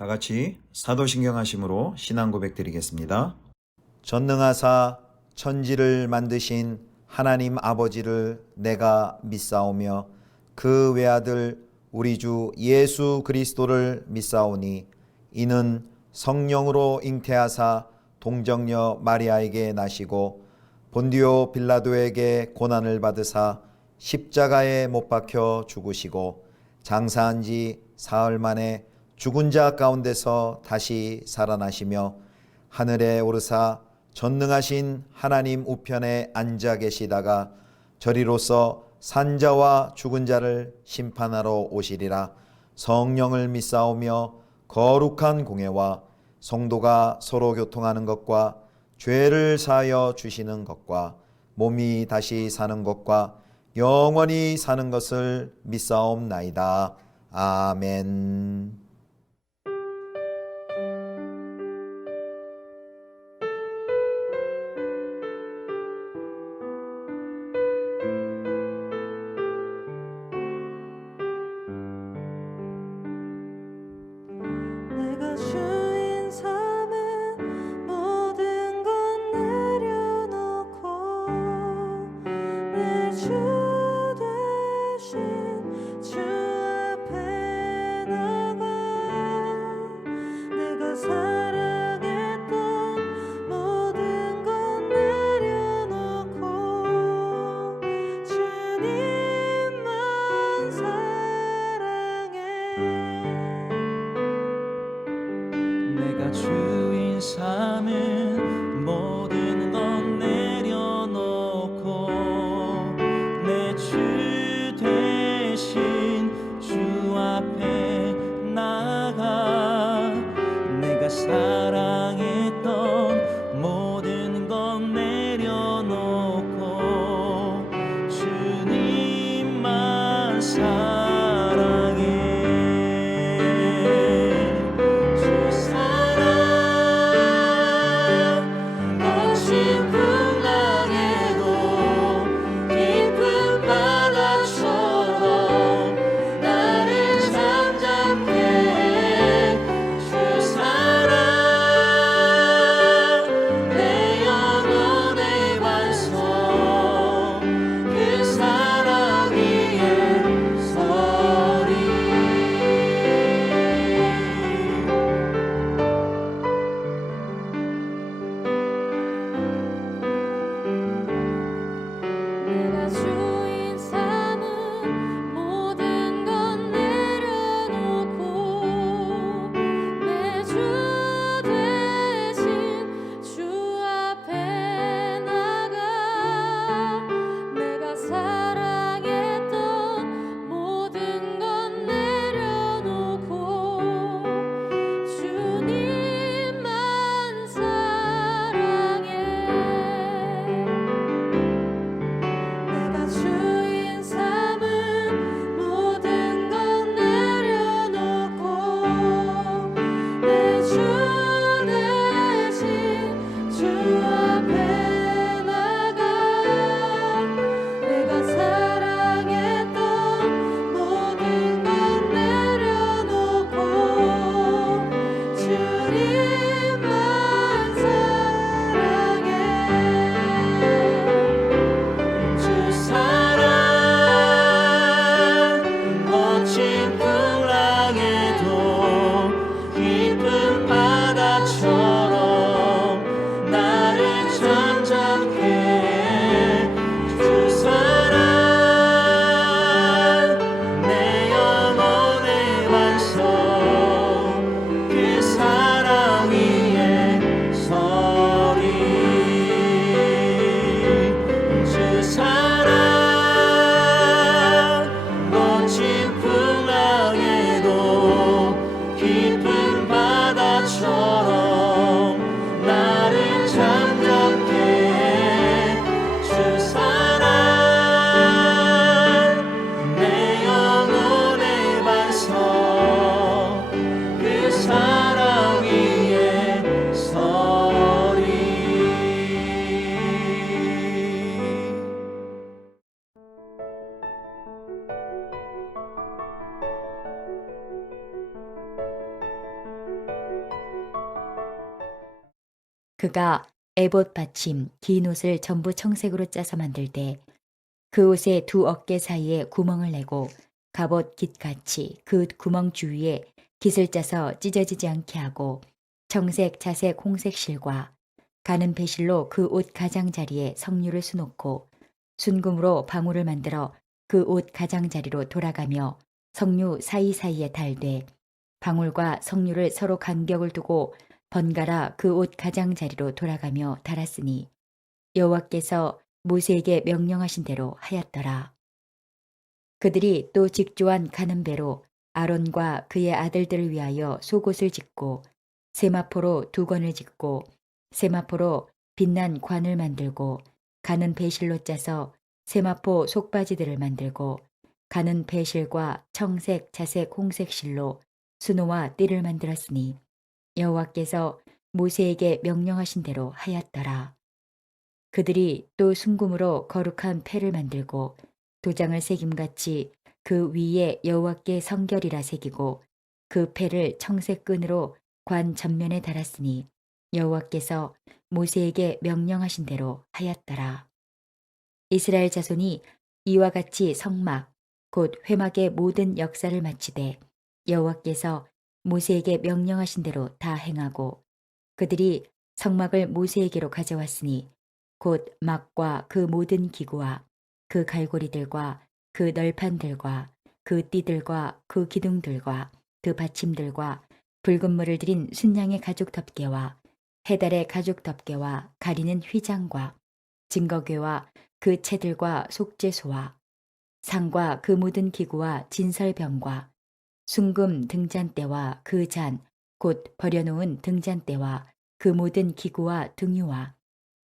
다 같이 사도신경 하심으로 신앙 고백 드리겠습니다. 전능하사 천지를 만드신 하나님 아버지를 내가 믿사오며 그 외아들 우리 주 예수 그리스도를 믿사오니 이는 성령으로 잉태하사 동정녀 마리아에게 나시고 본디오 빌라도에게 고난을 받으사 십자가에 못 박혀 죽으시고 장사한 지 사흘 만에 죽은 자 가운데서 다시 살아나시며 하늘에 오르사 전능하신 하나님 우편에 앉아 계시다가 저리로서 산자와 죽은 자를 심판하러 오시리라. 성령을 믿사오며 거룩한 공예와 성도가 서로 교통하는 것과 죄를 사하여 주시는 것과 몸이 다시 사는 것과 영원히 사는 것을 믿사옵나이다. 아멘. 내가 주인 삼은 모든 것 내려놓고 내 주 대신 주 앞에 나가 그가 에봇 받침 긴 옷을 전부 청색으로 짜서 만들 때 그 옷의 두 어깨 사이에 구멍을 내고 갑옷 깃같이 그 구멍 주위에 깃을 짜서 찢어지지 않게 하고 청색, 자색, 홍색 실과 가는 배실로 그 옷 가장자리에 석류를 수놓고 순금으로 방울을 만들어 그 옷 가장자리로 돌아가며 석류 사이사이에 달되 방울과 석류를 서로 간격을 두고 번갈아 그 옷 가장자리로 돌아가며 달았으니 여호와께서 모세에게 명령하신 대로 하였더라. 그들이 또 직조한 가는 배로 아론과 그의 아들들을 위하여 속옷을 짓고 세마포로 두건을 짓고 세마포로 빛난 관을 만들고 가는 배실로 짜서 세마포 속바지들을 만들고 가는 배실과 청색, 자색, 홍색 실로 수노와 띠를 만들었으니 여호와께서 모세에게 명령하신 대로 하였더라. 그들이 또 순금으로 거룩한 패를 만들고 도장을 새김같이 그 위에 여호와께 성결이라 새기고 그 패를 청색 끈으로 관 전면에 달았으니 여호와께서 모세에게 명령하신 대로 하였더라. 이스라엘 자손이 이와 같이 성막 곧 회막의 모든 역사를 마치되 여호와께서 모세에게 명령하신 대로 다 행하고 그들이 성막을 모세에게로 가져왔으니 곧 막과 그 모든 기구와 그 갈고리들과 그 널판들과 그 띠들과 그 기둥들과 그 받침들과 붉은 물을 들인 순양의 가죽 덮개와 해달의 가죽 덮개와 가리는 휘장과 증거궤와 그 채들과 속죄소와 상과 그 모든 기구와 진설병과 순금 등잔대와 그 잔 곧 버려놓은 등잔대와 그 모든 기구와 등유와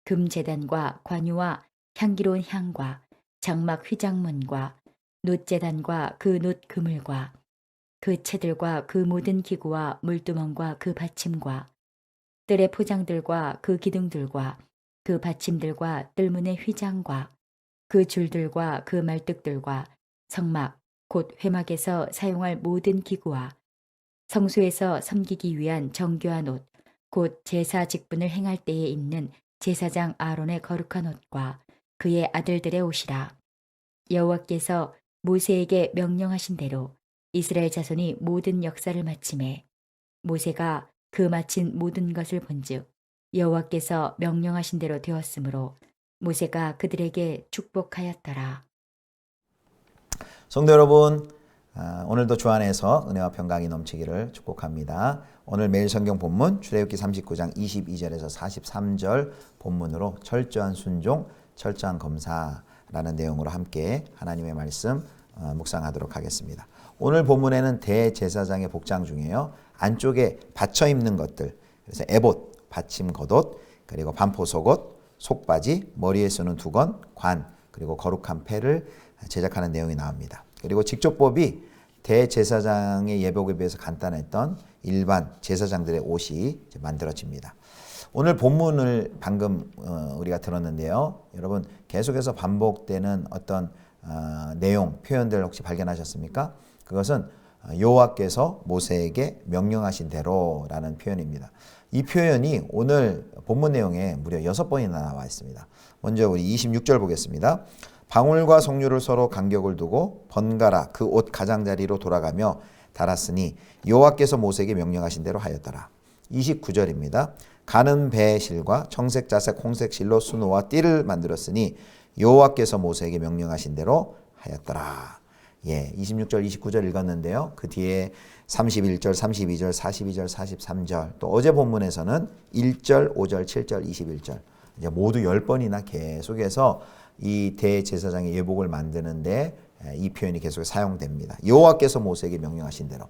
금제단과 관유와 향기로운 향과 장막 휘장문과 놋제단과 그 놋 그물과 그 채들과 그 모든 기구와 물두멍과 그 받침과 뜰의 포장들과 그 기둥들과 그 받침들과 뜰문의 휘장과 그 줄들과 그 말뚝들과 성막 곧 회막에서 사용할 모든 기구와 성소에서 섬기기 위한 정교한 옷 곧 제사 직분을 행할 때에 입는 제사장 아론의 거룩한 옷과 그의 아들들의 옷이라. 여호와께서 모세에게 명령하신 대로 이스라엘 자손이 모든 역사를 마침에 모세가 그 마친 모든 것을 본즉 여호와께서 명령하신 대로 되었으므로 모세가 그들에게 축복하였더라. 성도 여러분, 오늘도 주 안에서 은혜와 평강이 넘치기를 축복합니다. 오늘 매일 성경 본문 출애굽기 39장 22절에서 43절 본문으로 철저한 순종, 철저한 검사라는 내용으로 함께 하나님의 말씀 묵상하도록 하겠습니다. 오늘 본문에는 대제사장의 복장 중에요. 안쪽에 받쳐 입는 것들, 그래서 에봇, 받침 겉옷, 그리고 반포 속옷, 속바지, 머리에 쓰는 두건, 관, 그리고 거룩한 패를 제작하는 내용이 나옵니다. 그리고 직조법이 대제사장의 예복에 비해서 간단했던 일반 제사장들의 옷이 만들어집니다. 오늘 본문을 방금 우리가 들었는데요. 여러분 계속해서 반복되는 어떤 내용, 표현들 혹시 발견하셨습니까? 그것은 여호와께서 모세에게 명령하신 대로라는 표현입니다. 이 표현이 오늘 본문 내용에 무려 6번이나 나와 있습니다. 먼저 우리 26절 보겠습니다. 방울과 석류를 서로 간격을 두고 번갈아 그 옷 가장자리로 돌아가며 달았으니 여호와께서 모세에게 명령하신 대로 하였더라. 29절입니다. 가는 배 실과 청색, 자색, 홍색 실로 수노와 띠를 만들었으니 여호와께서 모세에게 명령하신 대로 하였더라. 26절, 29절 읽었는데요. 그 뒤에 31절, 32절, 42절, 43절 또 어제 본문에서는 1절, 5절, 7절, 21절 이제 모두 10번이나 계속해서 이 대제사장의 예복을 만드는데 이 표현이 계속 사용됩니다. 여호와께서 모세에게 명령하신 대로.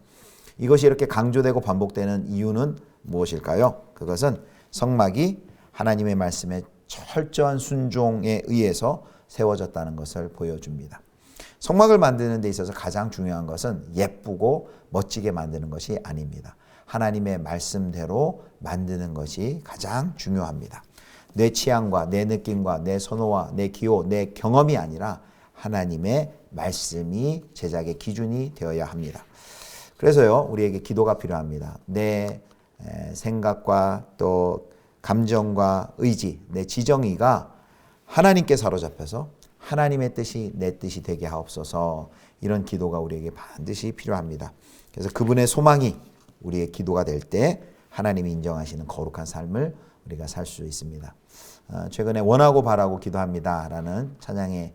이것이 이렇게 강조되고 반복되는 이유는 무엇일까요? 그것은 성막이 하나님의 말씀에 철저한 순종에 의해서 세워졌다는 것을 보여줍니다. 성막을 만드는 데 있어서 가장 중요한 것은 예쁘고 멋지게 만드는 것이 아닙니다. 하나님의 말씀대로 만드는 것이 가장 중요합니다. 내 취향과 내 느낌과 내 선호와 내 기호, 내 경험이 아니라 하나님의 말씀이 제작의 기준이 되어야 합니다. 그래서요, 우리에게 기도가 필요합니다. 내 생각과 또 감정과 의지, 내 지정의가 하나님께 사로잡혀서 하나님의 뜻이 내 뜻이 되게 하옵소서. 이런 기도가 우리에게 반드시 필요합니다. 그래서 그분의 소망이 우리의 기도가 될 때 하나님이 인정하시는 거룩한 삶을 우리가 살 수 있습니다. 최근에 원하고 바라고 기도합니다 라는 찬양의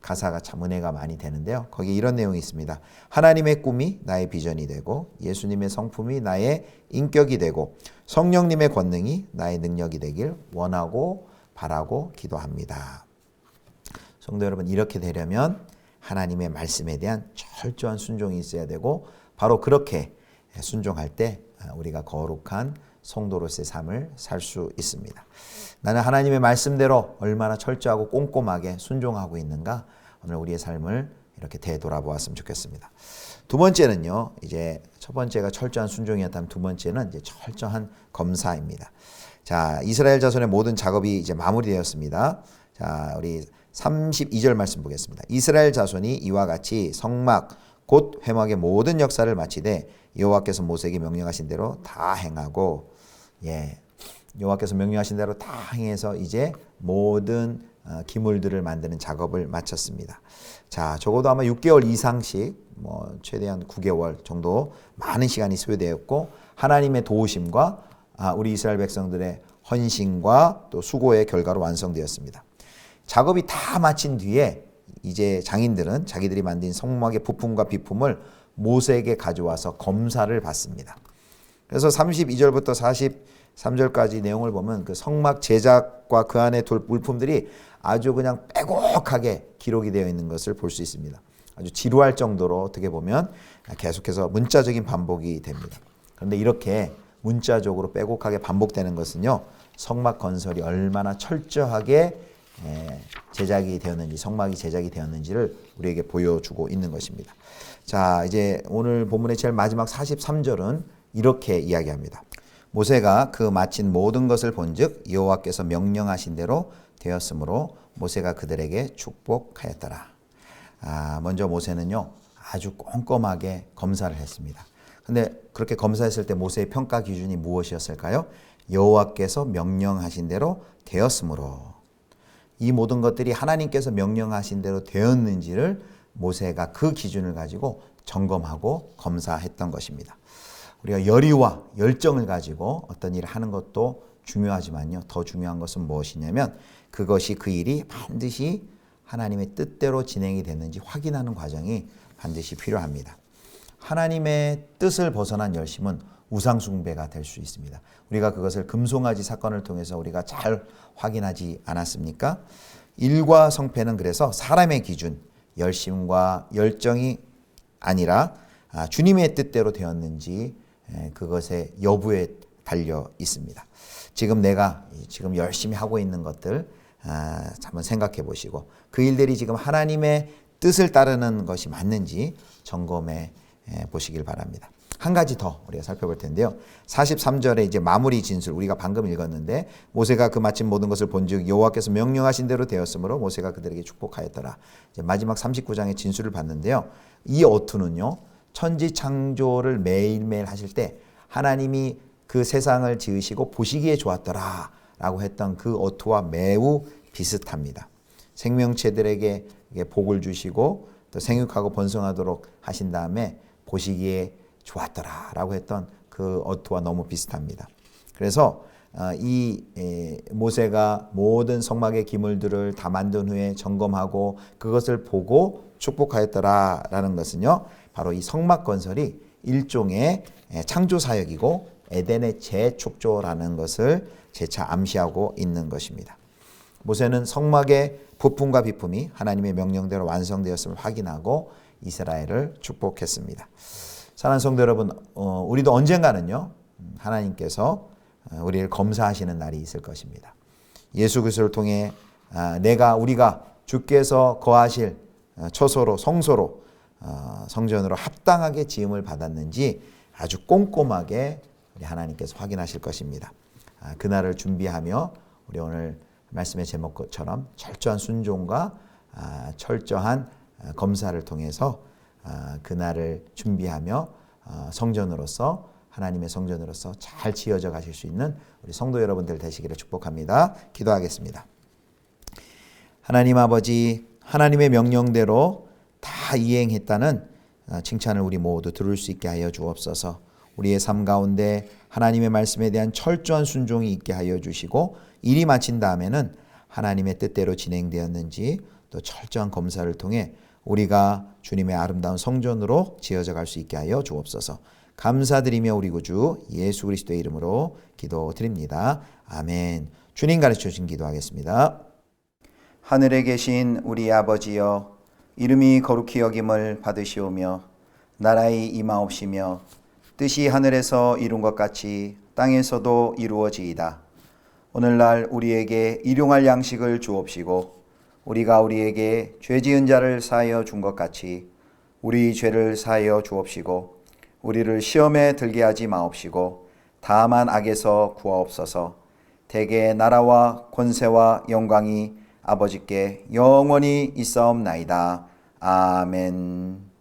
가사가 참 은혜가 많이 되는데요. 거기에 이런 내용이 있습니다. 하나님의 꿈이 나의 비전이 되고 예수님의 성품이 나의 인격이 되고 성령님의 권능이 나의 능력이 되길 원하고 바라고 기도합니다. 성도 여러분, 이렇게 되려면 하나님의 말씀에 대한 철저한 순종이 있어야 되고 바로 그렇게 순종할 때 우리가 거룩한 성도로서의 삶을 살 수 있습니다. 나는 하나님의 말씀대로 얼마나 철저하고 꼼꼼하게 순종하고 있는가, 오늘 우리의 삶을 이렇게 되돌아보았으면 좋겠습니다. 두 번째는요, 이제 첫 번째가 철저한 순종이었다면 두 번째는 이제 철저한 검사입니다. 자, 이스라엘 자손의 모든 작업이 이제 마무리되었습니다. 자, 우리 32절 말씀 보겠습니다. 이스라엘 자손이 이와 같이 성막 곧 회막의 모든 역사를 마치되 여호와께서 모세에게 명령하신 대로 다 행하고, 여호와께서 명령하신 대로 다 행해서 이제 모든 기물들을 만드는 작업을 마쳤습니다. 자, 적어도 아마 6개월 이상씩, 최대한 9개월 정도 많은 시간이 소요되었고, 하나님의 도우심과 우리 이스라엘 백성들의 헌신과 또 수고의 결과로 완성되었습니다. 작업이 다 마친 뒤에 이제 장인들은 자기들이 만든 성막의 부품과 비품을 모세에게 가져와서 검사를 받습니다. 그래서 32절부터 43절까지 내용을 보면 그 성막 제작과 그 안에 물품들이 아주 그냥 빼곡하게 기록이 되어 있는 것을 볼 수 있습니다. 아주 지루할 정도로 어떻게 보면 계속해서 문자적인 반복이 됩니다. 그런데 이렇게 문자적으로 빼곡하게 반복되는 것은요, 성막 건설이 얼마나 철저하게 제작이 되었는지, 성막이 제작이 되었는지를 우리에게 보여주고 있는 것입니다. 자, 이제 오늘 본문의 제일 마지막 43절은 이렇게 이야기합니다. 모세가 그 마친 모든 것을 본즉 여호와께서 명령하신 대로 되었으므로 모세가 그들에게 축복하였더라. 먼저 모세는요, 아주 꼼꼼하게 검사를 했습니다. 근데 그렇게 검사했을 때 모세의 평가 기준이 무엇이었을까요? 여호와께서 명령하신 대로 되었으므로. 이 모든 것들이 하나님께서 명령하신 대로 되었는지를 모세가 그 기준을 가지고 점검하고 검사했던 것입니다. 우리가 열의와 열정을 가지고 어떤 일을 하는 것도 중요하지만요, 더 중요한 것은 무엇이냐면 그것이, 그 일이 반드시 하나님의 뜻대로 진행이 됐는지 확인하는 과정이 반드시 필요합니다. 하나님의 뜻을 벗어난 열심은 우상숭배가 될 수 있습니다. 우리가 그것을 금송아지 사건을 통해서 우리가 잘 확인하지 않았습니까? 일과 성패는 그래서 사람의 기준, 열심과 열정이 아니라 주님의 뜻대로 되었는지 그것의 여부에 달려 있습니다. 지금 내가 지금 열심히 하고 있는 것들 한번 생각해 보시고 그 일들이 지금 하나님의 뜻을 따르는 것이 맞는지 점검해 보시길 바랍니다. 한 가지 더 우리가 살펴볼 텐데요. 43절에 이제 마무리 진술, 우리가 방금 읽었는데 모세가 그 마친 모든 것을 본즉 여호와께서 명령하신 대로 되었으므로 모세가 그들에게 축복하였더라. 이제 마지막 39장의 진술을 봤는데요. 이 어투는요, 천지 창조를 매일매일 하실 때 하나님이 그 세상을 지으시고 보시기에 좋았더라 라고 했던 그 어투와 매우 비슷합니다. 생명체들에게 복을 주시고 또 생육하고 번성하도록 하신 다음에 보시기에 좋았더라 라고 했던 그 어투와 너무 비슷합니다. 그래서 이 모세가 모든 성막의 기물들을 다 만든 후에 점검하고 그것을 보고 축복하였더라 라는 것은요, 바로 이 성막 건설이 일종의 창조 사역이고 에덴의 재축조라는 것을 재차 암시하고 있는 것입니다. 모세는 성막의 부품과 비품이 하나님의 명령대로 완성되었음을 확인하고 이스라엘을 축복했습니다. 사랑하는 성도 여러분, 우리도 언젠가는요, 하나님께서 우리를 검사하시는 날이 있을 것입니다. 예수 그리스도를 통해 우리가 주께서 거하실 처소로, 성소로, 성전으로 합당하게 지음을 받았는지 아주 꼼꼼하게 우리 하나님께서 확인하실 것입니다. 그날을 준비하며 우리 오늘 말씀의 제목처럼 철저한 순종과 철저한 검사를 통해서 그날을 준비하며 성전으로서 하나님의 성전으로서 잘 지어져 가실 수 있는 우리 성도 여러분들 되시기를 축복합니다. 기도하겠습니다. 하나님 아버지, 하나님의 명령대로 다 이행했다는 칭찬을 우리 모두 들을 수 있게 하여 주옵소서. 우리의 삶 가운데 하나님의 말씀에 대한 철저한 순종이 있게 하여 주시고, 일이 마친 다음에는 하나님의 뜻대로 진행되었는지 또 철저한 검사를 통해 우리가 주님의 아름다운 성전으로 지어져 갈 수 있게 하여 주옵소서. 감사드리며 우리 구주 예수 그리스도의 이름으로 기도드립니다. 아멘. 주님 가르쳐 주신 기도하겠습니다. 하늘에 계신 우리 아버지여, 이름이 거룩히 여김을 받으시오며 나라의 임하옵시며 뜻이 하늘에서 이룬 것 같이 땅에서도 이루어지이다. 오늘날 우리에게 일용할 양식을 주옵시고, 우리가 우리에게 죄 지은 자를 사하여 준 것 같이 우리 죄를 사하여 주옵시고, 우리를 시험에 들게 하지 마옵시고 다만 악에서 구하옵소서. 대개 나라와 권세와 영광이 아버지께 영원히 있사옵나이다. 아멘.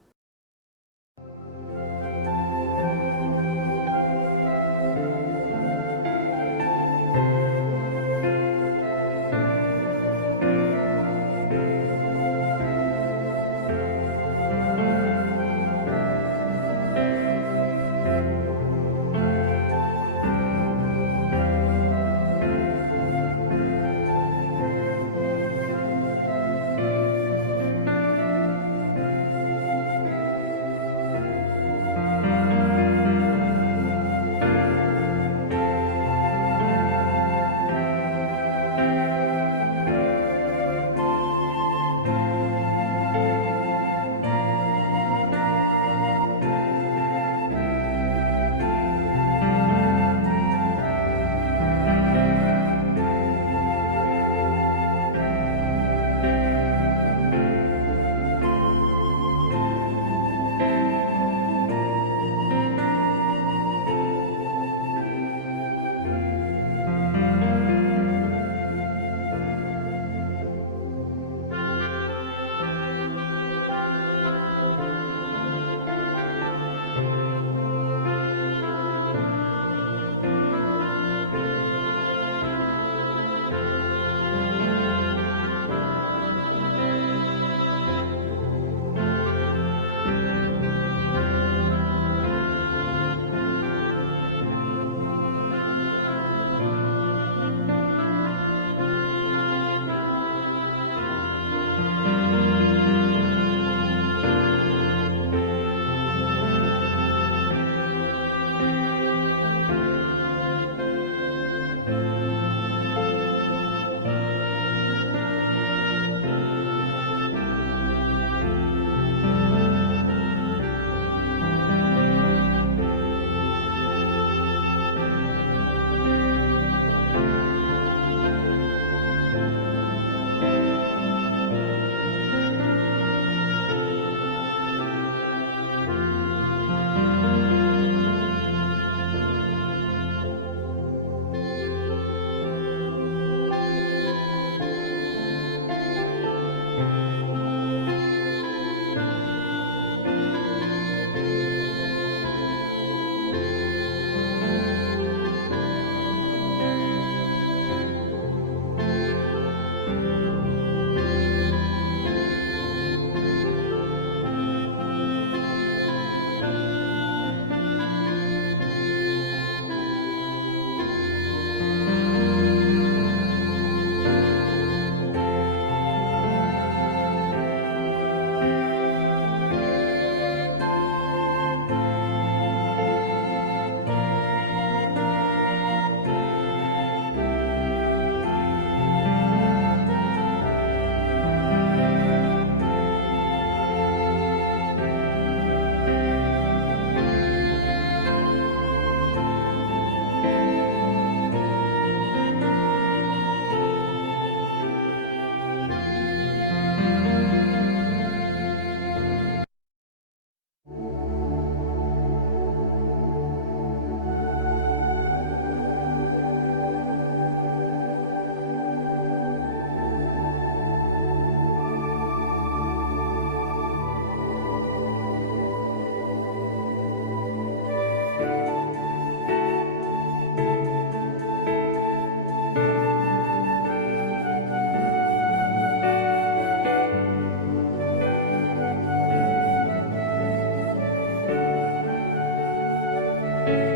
주